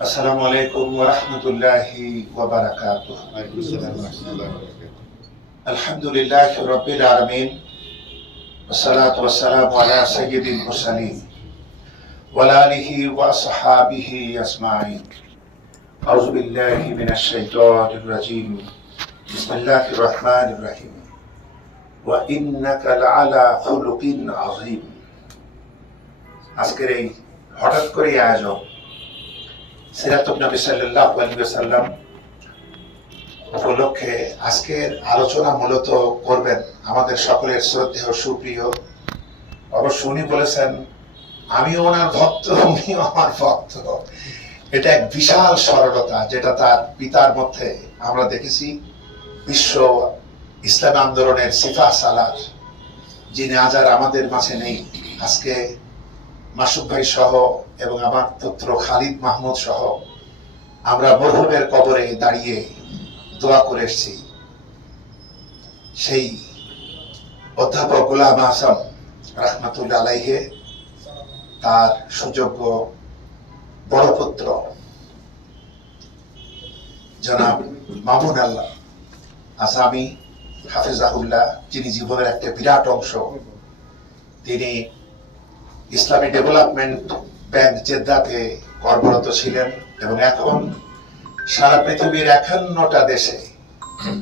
আসসালামু আলাইকুম ওয়া রাহমাতুল্লাহি ওয়া বারাকাতুহু আলহামদুলিল্লাহি রাব্বিল আলামিন والصلاة والسلام على سيد المرسلين وعلى آله وأصحابه أجمعين أعوذ بالله من الشيطان الرجيم بسم الله الرحمن الرحيم وإنك لعلى خلق عظيم আজকের এই হঠাৎ করে এই আয়োজন সিরাতুব নবী সাল্লাল্লাহু আলাইহি ওয়াসাল্লাম উপলক্ষে আজকের আলোচনা মূলত করবেন আমাদের সকলের শ্রদ্ধেয় সুপ্রিয়। অবশ্য উনি বলেছেন আমিও ওনার ভক্ত উনিও আমার ভক্ত। এটা এক বিশাল সরলতা যেটা তার পিতার মধ্যে আমরা দেখেছি। বিশ্ব ইসলাম আন্দোলনের সিফা সালার, যিনি আজ আর আমাদের মাঝে নেই, আজকে মাসুক ভাই সহ এবং আমার পুত্র খালিদ মাহমুদ সহ আমরা মরহুমের কবরে দাঁড়িয়ে দোয়া করে এসেছি। সেই অধ্যাপক গোলাম আসাম রাহমাতুল্লাহ আলাইহে তার সুযোগ্য বড় পুত্র। জনাব মামুন আল্লাহ আসামি হাফিজাহুল্লাহ, যিনি জীবনের একটা বিরাট অংশ, তিনি ইসলামী ডেভেলপমেন্ট ব্যাংক জেদ্দাতে কর্মরত ছিলেন এবং এখন সারা পৃথিবীর একান্নটা দেশে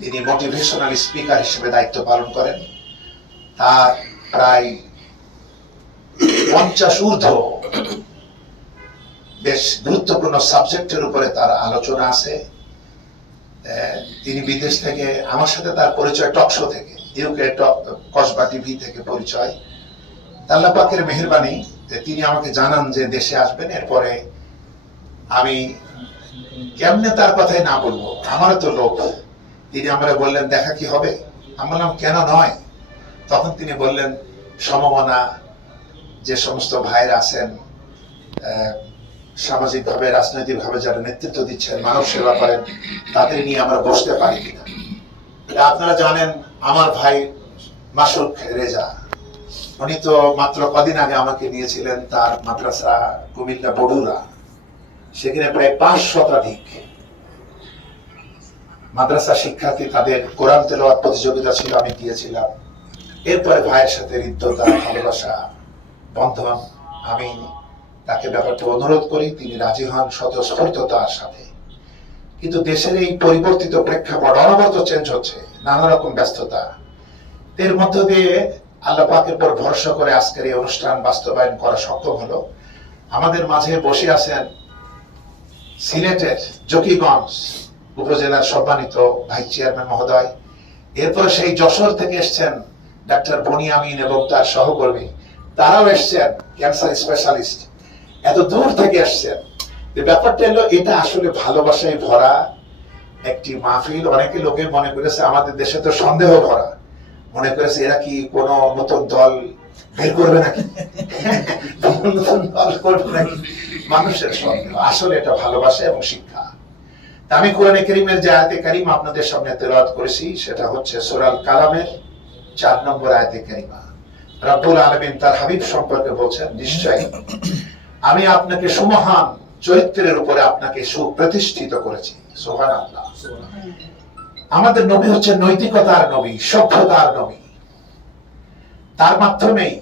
তিনি মোটিভেশনাল স্পিকার হিসেবে দায়িত্ব পালন করেন। তার প্রায় পঞ্চাশ ঊর্ধ্ব বেশ গুরুত্বপূর্ণ সাবজেক্টের উপরে তার আলোচনা আছে। তিনি বিদেশ থেকে, আমার সাথে তার পরিচয় টকশো থেকে ইউকে কসবা টিভি থেকে পরিচয়। আল্লাহ পাকের মেহরবানি যে তিনি আমাকে জানান যে দেশে আসবেন, এরপরে আমি কেমনে তার কথাই না বলব? আমারও তো লোক তিনি আমরা বললেন, দেখা কি হবে? আমি বললাম, কেন নয়? তখন তিনি বললেন, সমমনা, যে সমস্ত ভাইয়ের আছেন সামাজিকভাবে, রাজনৈতিকভাবে যারা নেতৃত্ব দিচ্ছেন, মানব সেবা করেন, তাদের নিয়ে আমরা বসতে পারি কিনা? আপনারা জানেন, আমার ভাই মাসুক রেজা। উনি তো মাত্র কদিন আগে আমাকে নিয়েছিলেন তার মাদ্রাসা কুমিল্লা বড়ুরা। সেখানে প্রায় পাঁচ শতাধিক মাদ্রাসা শিক্ষার্থী তাদের কোরআন তেলাওয়াত প্রতিযোগিতা ছিল, আমি গিয়েছিলাম এরপরে ভাইয়ের সাথে হৃদ্যতা ভালোবাসা, বন্ধন, আমি তাকে ব্যাপারটা অনুরোধ করি, তিনি রাজি হন স্বতঃস্ফূর্ততার সাথে। কিন্তু দেশের এই পরিবর্তিত প্রেক্ষাপট অনবরত চেঞ্জ হচ্ছে, নানা রকম ব্যস্ততা। এর মধ্য দিয়ে আল্লাহ পাকের পর ভরসা করে আজকের এই অনুষ্ঠান বাস্তবায়ন করা সক্ষম হলো। আমাদের মাঝে বসে আছেন সিলেটের জকিগঞ্জ উপজেলার সম্মানিত ভাইস চেয়ারম্যান মহোদয়। এরপরে সেই যশোর থেকে এসছেন ডাক্তার বনিয়ামিন এবং তার সহকর্মী। তারাও এসছেন ক্যান্সার স্পেশালিস্ট। এত দূর থেকে এসছেন ব্যাপারটা হলো, এটা আসলে ভালোবাসায় ভরা একটি মাহফিল। অনেকে লোকে মনে করেছে আমাদের দেশে তো সন্দেহ ভরা। মনে করেছে এরা কি কোনো নতুন দল বের করবে নাকি? নতুন দল করবে নাকি? মানুষের সন্দেহ। আসলে এটা ভালোবাসা এবং শিক্ষা। আমি কোরআনে করিমের যে আয়াতে কারিম আপনাদের সামনে তেলাওয়াত করেছি, সেটা হচ্ছে সুরাল কালামের চার নম্বর আয়াতে কারিমা। রাব্বুল আলমিন তার হাবিব সম্পর্কে বলছেন, নিশ্চয়ই আমি আপনাকে সুমহান চরিত্রের উপরে আপনাকে সুপ্রতিষ্ঠিত করেছি। সোহান আল্লাহ আমাদের নবী হচ্ছে নৈতিকতার নবী সভ্যতার নবী। তার মাধ্যমেই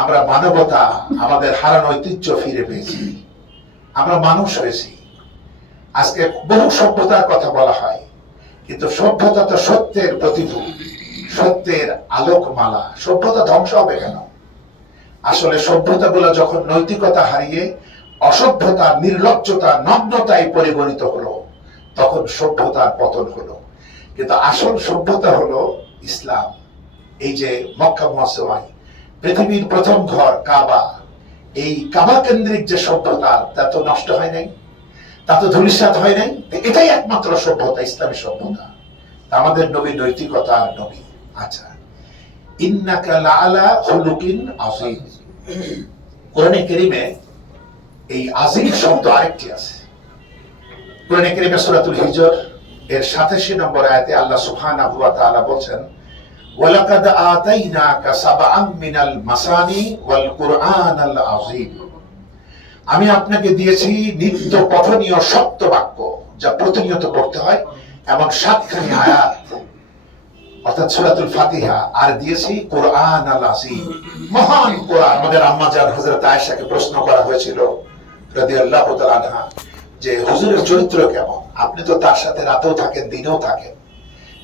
আমরা মানবতা আমাদের হারানো ঐতিহ্য ফিরে পেয়েছি। আমরা মানুষ হয়েছি। আজকে বহু সভ্যতার কথা বলা হয়, কিন্তু সভ্যতা তো সত্যের প্রতিভূ সত্যের আলোকমালা। সভ্যতা ধ্বংস হবে কেন? আসলে সভ্যতাগুলো যখন নৈতিকতা হারিয়ে অসভ্যতা, নির্লজ্জতা নগ্নতায় পরিগণিত হলো, তখন সভ্যতার পতন হলো। কিন্তু আসল সভ্যতা হলো ইসলাম। এই যে মক্কা মহাসমাই পৃথিবীর প্রথম ঘর কাবা। এই কাবা কেন্দ্রিক যে সভ্যতা, তা তো নষ্ট হয় নাই, তা তো ধূলিসাত হয় নাই। এটাই একমাত্র সভ্যতা, ইসলামী সভ্যতা। আমাদের নবী নৈতিকতা, নবী আচ্ছা ইন্নাকা লাআলা আযীম। কোরআনে এই আজিম শব্দ আরেকটি আছে। কোরআনে কারীমে সূরাতুল হিজর এর 87 নম্বর আয়াতে আল্লাহ সুবহানাহু ওয়া তাআলা বলেন ওয়ালাকাদ আতাইনাকা সাবআম মিনাল মাসানি ওয়াল কুরআনাল আযীম। আমি আপনাকে দিয়েছি নিত্য পঠনীয় সত্য বাক্য যা প্রতিনিয়ত পড়তে হয় এমন সাতখানি আয়াত। অর্থাৎ সুরাতুল ফাতিহা, আর দিয়েছি কোরআন আল আসিম মহান কোরআন। আমাদের আম্মাজান হযরত আয়েশাকে প্রশ্ন করা হয়েছিল, রাদিয়াল্লাহু তাআলা যে হুজুরের চরিত্র কেমন? আপনি তো তার সাথে রাতেও থাকেন, দিনেও থাকেন।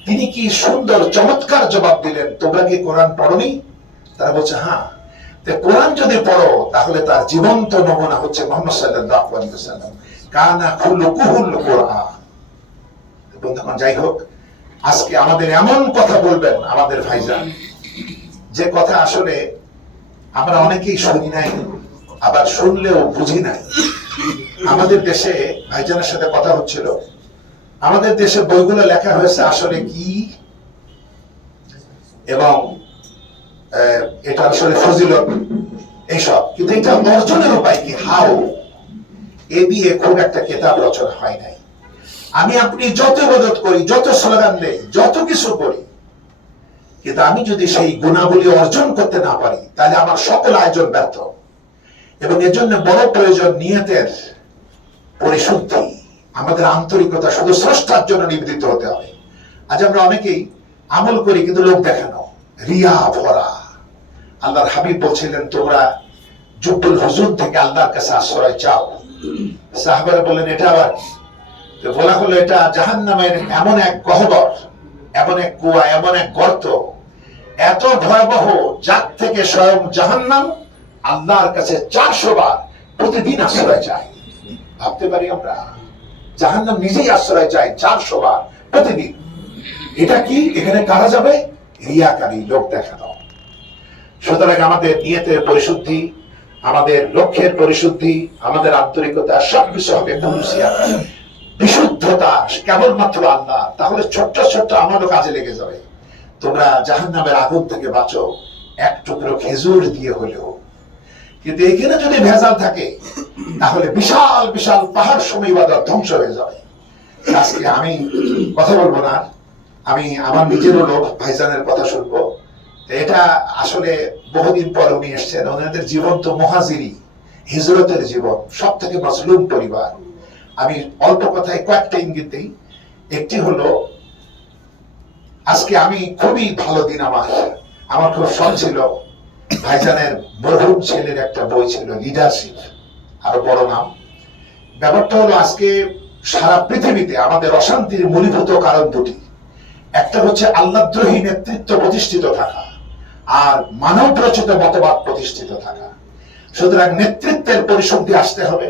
তিনি কি সুন্দর, চমৎকার জবাব দিলেন, তোমরা কি কোরআন পড়নি? তারা বলছে হ্যাঁ। কোরআন যদি পড়ো, তাহলে তার জীবন্ত নমুনা হচ্ছে মোহাম্মদ সাল্লাল্লাহু আলাইহি ওয়াসাল্লাম। কানা খুলুকুহুল কোরআন। বন্ধুগণ, যাই হোক, আজকে আমাদের এমন কথা বলবেন, আমাদের ভাইজান। যে কথা আসলে আমরা অনেকেই শুনি নাই, আবার শুনলেও বুঝি নাই। আমাদের দেশে ভাইজানের সাথে কথা হচ্ছিল। আমাদের দেশে বইগুলো লেখা হয়েছে আসলে কি? এবং এটা আসলে ফজিলত। এইসব কিন্তু এটা অর্জনের উপায় কি? হাও এ দিয়ে খুব একটা কেতাব রচনা হয় নাই। আমি আপনি যত ইবাদত করি, যত স্লোগান দেই, যত কিছু করি, কিন্তু আমি যদি সেই গুণাবলী অর্জন করতে না পারি, তাহলে আমার সকল আয়োজন ব্যর্থ। এবং এর জন্য বড় প্রয়োজন নিয়তের পরিশুদ্ধি। আমাদের আন্তরিকতা শুধু স্রষ্টার জন্য নিবেদিত হতে হবে। আজ আমরা অনেকেই আমল করি, কিন্তু লোক দেখানো, রিয়া, ভরা। আল্লাহর হাবিব বলছিলেন, তোমরা জুব্বুল হুজুন থেকে আল্লাহর কাছে আশ্রয় চাও। সাহাবারা বললেন, এটা আবার বলা হলো, এটা জাহান নামের এমন এক গহবর, এমন এক কুয়া, এমন এক গর্ত। এত ভয়াবহ যার থেকে স্বয়ং জাহান্নাম আল্লাহর কাছে চারশো বার প্রতিদিন আশ্রয় চায়। ভাবতে পারি আমরা, জাহান্নাম নিজেই আশ্রয় চায় চারশো বার প্রতিদিন এটা কি? এখানে কারা যাবে? রিয়াকারী লোক দেখানো সুতরাং আমাদের নিয়তের পরিশুদ্ধি, আমাদের লক্ষ্যের পরিশুদ্ধি, আমাদের আন্তরিকতা সবকিছু হবে বিশুদ্ধতা কেবলমাত্র আল্লাহ, তাহলে ছোট্ট ছোট্ট আমারও কাজে লেগে যাবে। তোমরা জাহান নামের আগুন থেকে বাঁচো, এক টুকরো খেজুর দিয়ে হলেও। কিন্তু এখানে যদি ভেজাল থাকে তাহলে বিশাল বিশাল পাহাড় সময় বাদর ধ্বংস হয়ে যাবে। আজকে আমি কথা বলব না। আমি আমার নিজেরও লোক ভাইজানের কথা শুনব। এটা আসলে বহুদিন পর উনি এসছেন। ওনাদের জীবন তো মহাজিরি, হিজরতের জীবন সব থেকে মজলুম পরিবার। আমি অল্প কথায় কয়েকটা ইঙ্গিত দিই। একটি হলো, আজকে আমি খুবই ভালো দিন আমার। আমার খুব শখ ছিল। ভাইজানের মরহুম ছেলের একটা বই ছিল লিডারশিপ আরও বড় নাম। ব্যাপারটা হলো আজকে সারা পৃথিবীতে আমাদের অশান্তির মূলীভূত কারণ দুটি। একটা হচ্ছে আল্লাদ্রোহী নেতৃত্ব প্রতিষ্ঠিত থাকা আর মানব রচিত মতবাদ প্রতিষ্ঠিত থাকা। সুতরাং নেতৃত্বের পরিশুদ্ধি আসতে হবে,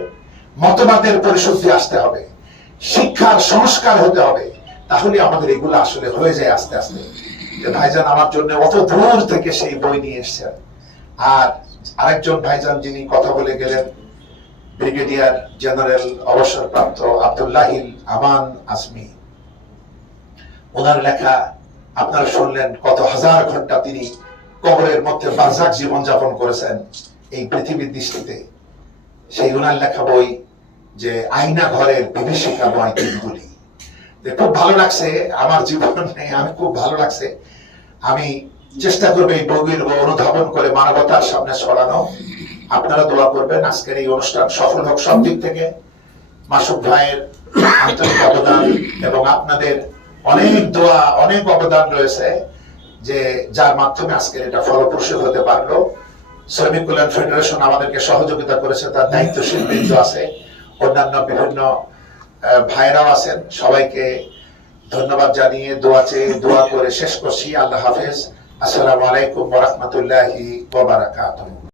মতবাদের পরিশুদ্ধি আসতে হবে, শিক্ষার সংস্কার হতে হবে, তাহলে আমাদের এগুলো আসলে হয়ে যায় আস্তে আস্তে। যে ভাইজান আমার জন্য অত দূর থেকে সেই বই নিয়ে এসছেন। আর আরেকজন ভাইজান যিনি কথা বলে গেলেন ব্রিগেডিয়ার জেনারেল অবসরপ্রাপ্ত আব্দুল্লাহিল আমান আসমি ওনার লেখা আপনারা শুনলেন কত হাজার ঘণ্টা তিনি কবরের মধ্যে বারজাক জীবন যাপন করেছেন এই পৃথিবীর দৃষ্টিতে। সেই ওনার লেখা বই যে আয়না ঘরের বিভীষিকা বই দিনগুলি তো খুব ভালো লাগছে আমার জীবনে আমি খুব ভালো লাগছে। আমি চেষ্টা করব এই বইগুলো অনুধাবন করে মানবতার সামনে ছড়ানো। আপনারা দোয়া করবেন। আজকের এই অনুষ্ঠান সফল হোক সব দিক থেকে। মাসুক ভাইয়ের আন্তরিক অবদান এবং আপনাদের অনেক দোয়া, অনেক অবদান রয়েছে যে যার মাধ্যমে আজকের এটা ফলপ্রসূ হতে পারল। শ্রমিক কল্যাণ ফেডারেশন আমাদেরকে সহযোগিতা করেছে, তার দায়িত্বশীল বৃন্দ আছে, অন্যান্য বিভিন্ন ভাইরাও আছেন। সবাইকে ধন্যবাদ জানিয়ে দোয়া চেয়ে দোয়া করে শেষ করছি। আল্লাহ হাফেজ। আসসালামু আলাইকুম রাহমাতুল্লাহি ওয়া বারাকাতুহু।